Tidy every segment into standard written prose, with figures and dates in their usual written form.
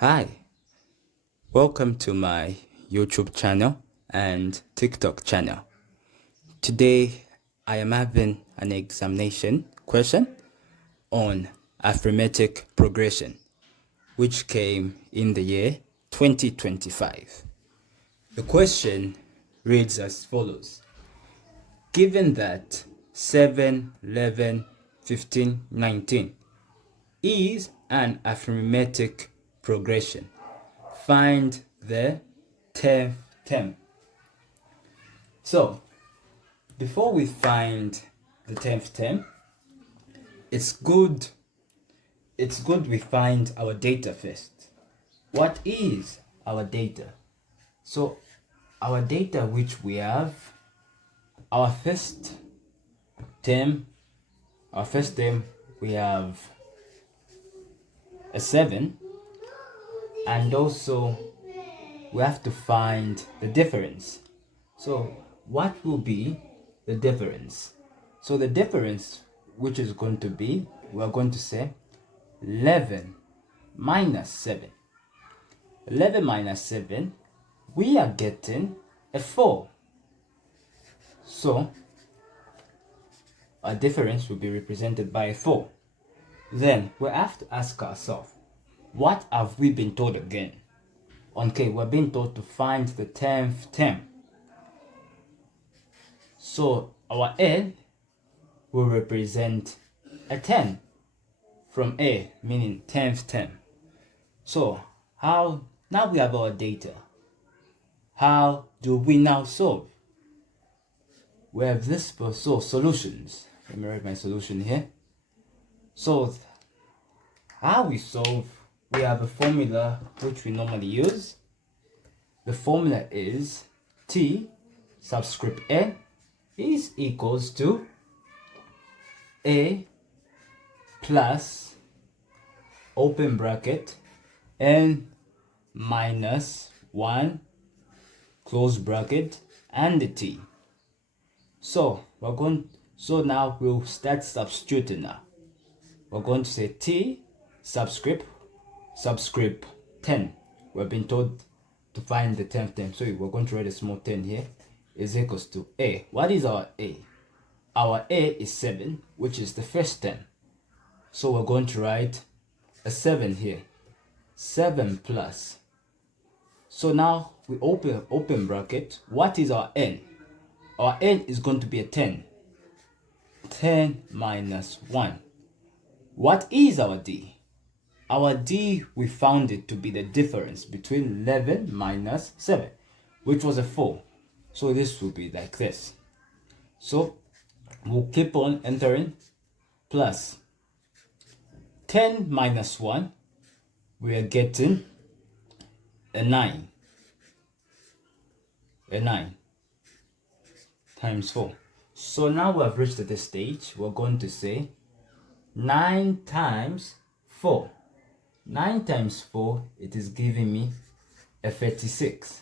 Hi, welcome to my YouTube channel and TikTok channel. Today I am having an examination question on arithmetic progression, which came in the year 2025. The question reads as follows. Given that 7, 11, 15, 19 is an arithmetic progression, find the 10th term. So, before we find the 10th term, it's good we find our data first. What is our data? So, our data which we have, our first term we have a 7, and also we have to find the difference. So what will be the difference? So the difference, which is going to be, we're going to say 11 minus 7. 11 minus 7, we are getting a 4. So our difference will be represented by a 4. Then we have to ask ourselves, what have we been told again? Okay, we're being told to find the 10th term. So our A will represent a 10 from A, meaning 10th term. So now we have our data. How do we now solve? We have this for solutions. Let me write my solution here. So how we solve, we have a formula which we normally use. The formula is T subscript N is equals to A plus open bracket N minus 1 close bracket and the T. So now we'll start substituting now. We're going to say T subscript 10. We've been told to find the 10th term, so we're going to write a small 10 here, is equals to A. What is our A? Our A is 7, which is the first term. So we're going to write a 7 here. 7 plus. So now we open bracket. What is our N? Our N is going to be a 10. 10 minus 1. What is our D? Our D, we found it to be the difference between 11 minus 7, which was a 4. So this will be like this. So we'll keep on entering plus 10 minus 1, we are getting a 9. A 9 times 4. So now we have reached this stage. We're going to say 9 times 4. 9 times 4, it is giving me a 36.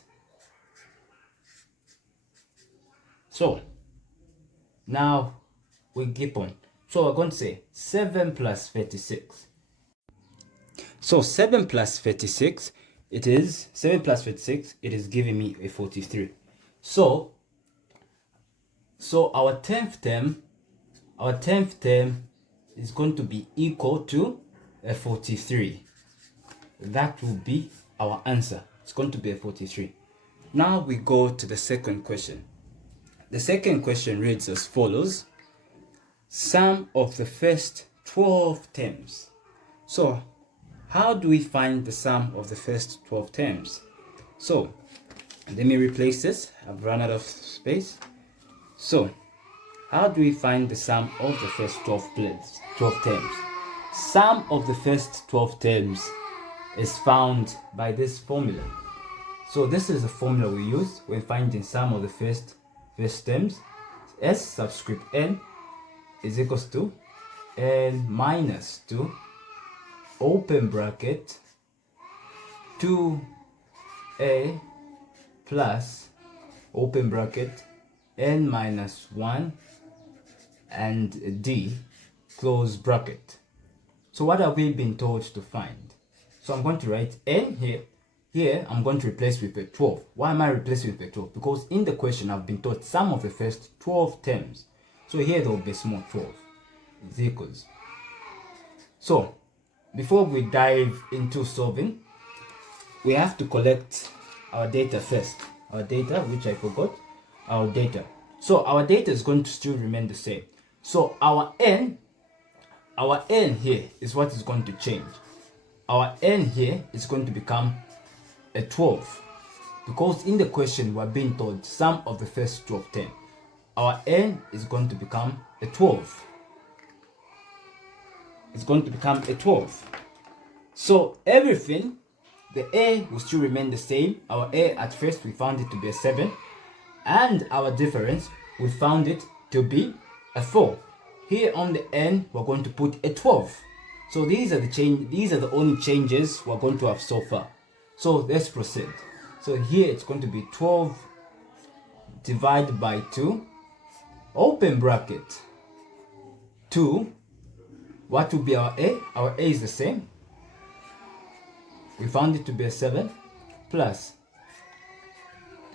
So now we keep on. So we're going to say 7 plus 36. So 7 plus 36, it is giving me a 43. So our 10th term is going to be equal to a 43. That will be our answer. It's going to be a 43. Now we go to the second question. The second question reads as follows. Sum of the first 12 terms. So how do we find the sum of the first 12 terms? So let me replace this. I've run out of space. So how do we find the sum of the first 12 terms? Sum of the first 12 terms is found by this formula. So this is the formula we use when finding sum of the first terms. S subscript N is equals to N minus 2 open bracket 2A plus open bracket N minus 1 and D close bracket. So what have we been told to find? So I'm going to write n here. Here, I'm going to replace with a 12. Why am I replacing with a 12? Because in the question, I've been taught sum of the first 12 terms. So here, there will be a small 12 is equals. So, before we dive into solving, we have to collect our data first. Our data, which I forgot, our data. So, our data is going to still remain the same. So, our n here is what is going to change. Our n here is going to become a 12, because in the question we're being told sum of the first 12 terms. Our n is going to become a 12. It's going to become a 12. So everything, the a will still remain the same. Our a at first we found it to be a 7, and our difference we found it to be a 4. Here on the n we're going to put a 12. So these are the only changes we're going to have so far. So let's proceed. So here it's going to be 12 divided by 2, open bracket, 2. What will be our a? Our a is the same. We found it to be a 7 plus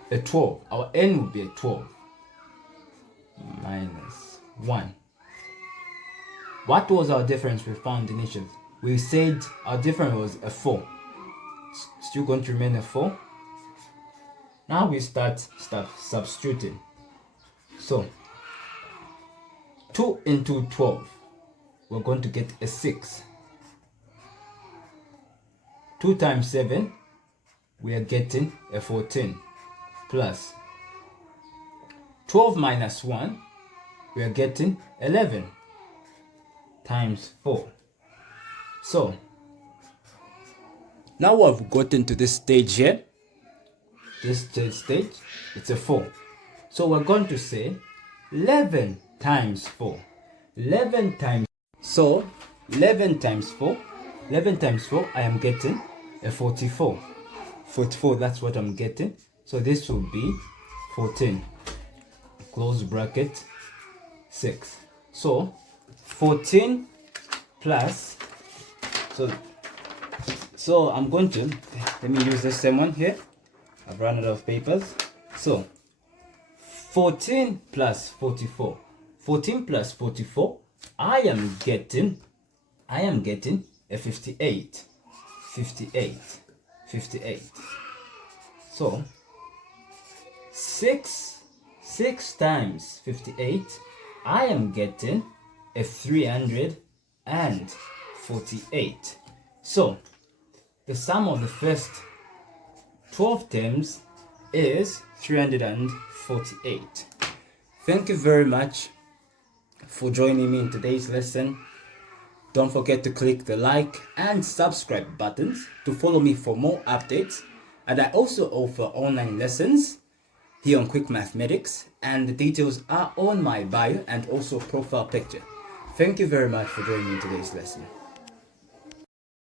a 12. Our n will be a 12 minus 1. What was our difference we found initially? We said our difference was a 4. Still going to remain a 4. Now we start substituting. So 2 into 12, we're going to get a 6. 2 times 7, we are getting a 14, plus 12 minus 1, we are getting 11 times 4. So now we've gotten to this stage here. This stage, it's a 4. So we're going to say 11 times 4. 11 times 4. 11 times 4, I am getting a 44. 44, that's what I'm getting. So this will be 14. Close bracket, 6. So 14 plus, so I'm going to, let me use the same one here. I've run out of papers. So 14 plus 44. 14 plus 44, I am getting a 58. 58. So 6 times 58, I am getting a 348. So the sum of the first 12 terms is 348. Thank you very much for joining me in today's lesson. Don't forget to click the like and subscribe buttons to follow me for more updates. And I also offer online lessons here on Quick Mathematics, and the details are on my bio and also profile picture. Thank you very much for joining me in today's lesson.